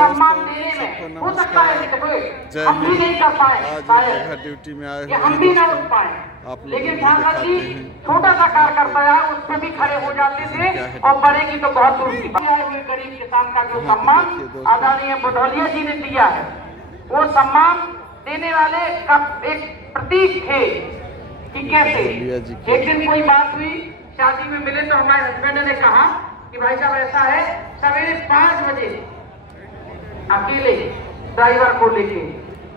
सम्मान देने में हो सकता है कि हम भी नहीं कर पाए, शायद ड्यूटी में आए ये हम भी ना उठ पाए, आप लोग लेकिन भी सांसद जी दिखाते हैं। छोटा सा कार्यकर्ता है, उस पर भी खड़े हो जाते थे और बड़े की तो बहुत दूर की बात। आए हुए गरीब किसान का जो सम्मान आदरणीय बुधौलिया जी ने दिया है, वो सम्मान देने वाले का एक प्रतीक थे कि कैसे एक दिन कोई बात हुई, शादी में मिले तो हमारे हस्बैंड ने कहा कि भाई साहब ऐसा है, सवेरे 5 बजे अकेले ड्राइवर को लेके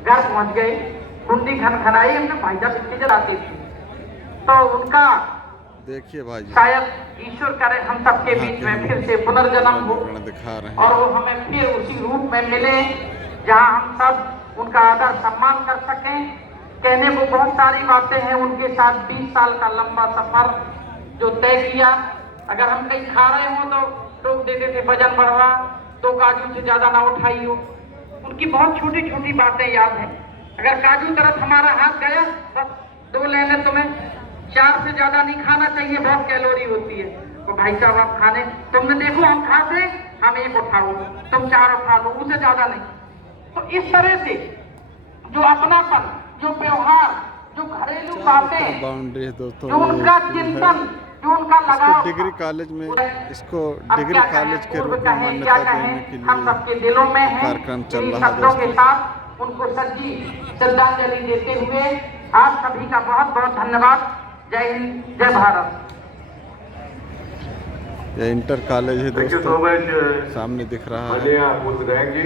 घर पहुंच गए, कुंडी खनखनाई, हमने भाई साहब इसके जलाते थे, तो उनका देखिए भाई शायद ईश्वर करे हम सबके बीच में फिर से पुनर्जन्म हो दिखा रहे हैं और वो हमें फिर उसी रूप में मिले जहां हम सब उनका आदर सम्मान कर सकें। कहने को बहुत सारी बातें हैं, उनके साथ 20 साल का लंबा सफर जो तय किया। अगर हम कहीं खा रहे हो तो टोक देते थे वजन बढ़वा, 2 काजू से ज्यादा ना उठाइयो। उनकी बहुत छोटी छोटी बातें याद है। अगर काजू तरफ हमारा हाथ गया, बस 2 लेने तुम्हें, 4 से ज्यादा नहीं खाना चाहिए, बहुत कैलोरी होती है। तो भाई साहब आप खाने, तुमने देखो हम खाते, हम 1 उठाओ, तुम 4 उठा लो, उससे ज्यादा नहीं। तो इस तरह से जो अपनापन, जो व्यवहार, जो घरेलू बातें, बाउंड्री दोस्तों, जो उनका चिंतन, जो उनका लगाव, डिग्री कॉलेज में इसको अब डिग्री क्या कॉलेज के कहें, रूप में कहें, मान्यता क्या देने कहें, के हम लिए सबके दिलों में है। कार्यक्रम चल इन्हीं रहा है शब्दों के दोस्तों। साथ उनको सच्ची श्रद्धांजलि देते हुए आप सभी का बहुत बहुत धन्यवाद। जय हिंद, जय भारत। यह इंटर कॉलेज है थैंक यू दोस्तों, सो मच सामने दिख रहा है। माननीय पूर्व विधायक जी,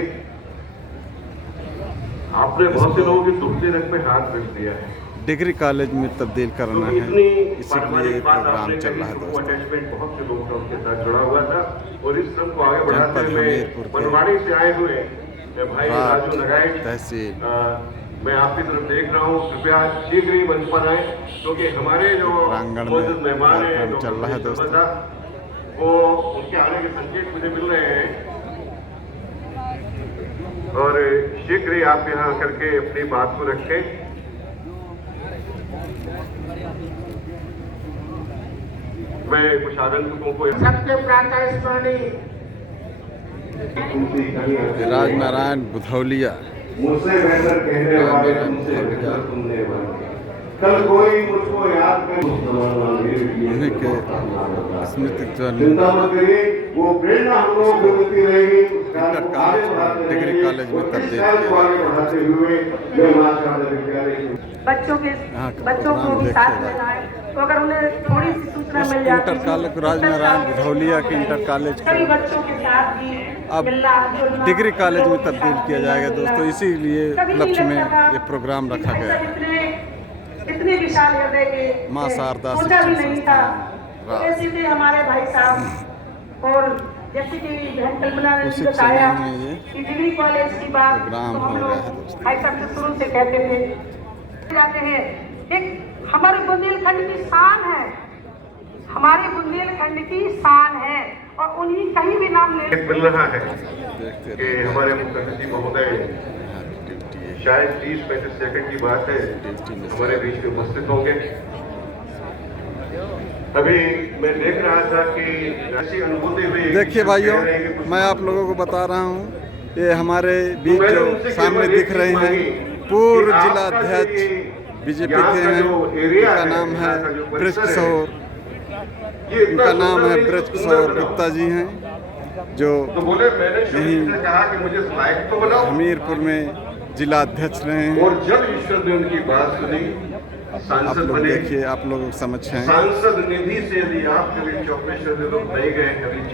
आपने बहुत से लोगों के दुखते रंग में हाथ रख दिया है। डिग्री कॉलेज में तब्दील करना है, इसीलिए प्रोग्राम चल रहा है दोस्तों। अटैचमेंट बहुत से लोगों का उनके साथ जुड़ा हुआ था और इस श्रम को आगे बढ़ाते जनपद हुए हमीरपुर के बनवाड़ी से आए हुए भाई राजू लगाए तहसील मैं आपकी तरफ देख रहा हूँ, कृपया शीघ्र ही मंच पर आए, क्योंकि हमारे जो प्रांगण मौजूद में मेहमान हैं कार्यक्रम चल रहा है दोस्तों। वो उनके आने के संकेत मुझे मिल रहे हैं और शीघ्र ही आप यहाँ करके अपनी बात को रखें। मैं कुछ आगंतुकों को सबके प्रातः स्मरणीय राजनारायण बुधौलिया, मुझसे बेहतर कहने वाले तुमसे बेहतर सुनने वाले, कल कोई मुझको याद कर उन्हीं के स्मृति चिंता मत करिए, वो प्रेरणा हम लोगों को मिलती रहेगी। इंटर कॉलेज डिग्री कॉलेज में तब्दील बढ़ाते हुए बच्चों को भी साथ में लाए, तो अगर उन्हें थोड़ी सी सूचना मिल जाती इंटर कॉलेज राजनारायण बुधौलिया के इंटर कॉलेज सभी को बच्चों के साथ भी अब मिलना जुलना, डिग्री कॉलेज में तब्दील किया जाएगा मिलना, दोस्तों, इसीलिए कभी नहीं उपलक्ष्य में लगता था ये प्रोग्राम रखा कि गया है। इतने विशाल हृदय के माँ शारदा सोचा भी शिक्षण नहीं था। संस्थान ऐसे थे हमारे भाई साहब, और जैसे कि बहन कल्पना ने उसी बताया समय में ये कि डिग्री कॉलेज की बात प्रोग्राम तो हम हो लोग रहा है दोस्तों। भाई साहब से शुरू से कहते थे जाते हैं। एक हमारे बुंदेलखंड की शान है, हमारे बुंदेलखंड की शान है, और उन्हीं कहीं भी नाम ले मिल रहा है देखते कि हमारे मुख्यमंत्री महोदय शायद 30-35 सेकंड की बात है हमारे बीच में उपस्थित होंगे। अभी मैं देख रहा था कि ऐसी अनुभूति हुई। देखिए भाइयों, मैं आप लोगों को बता रहा हूँ, ये हमारे बीच जो सामने दिख रहे हैं पूर्व जिला अध्यक्ष बीजेपी के हैं, उनका नाम है ब्रजकिशोर, उनका नाम है ब्रजकिशोर गुप्ता जी हैं, जो तो बोले मैंने यहीं से कहा कि मुझे स्लाइड तो बनाओ, हमीरपुर में जिला अध्यक्ष रहे हैं। और जब ईश्वर ने उनकी बात सुनी, आप सांसद लोग बने। देखिए, आप लोग समझ हैं। सांसद निधि से यदि आप कभी चौपेश्वर लोग नहीं गए, कभी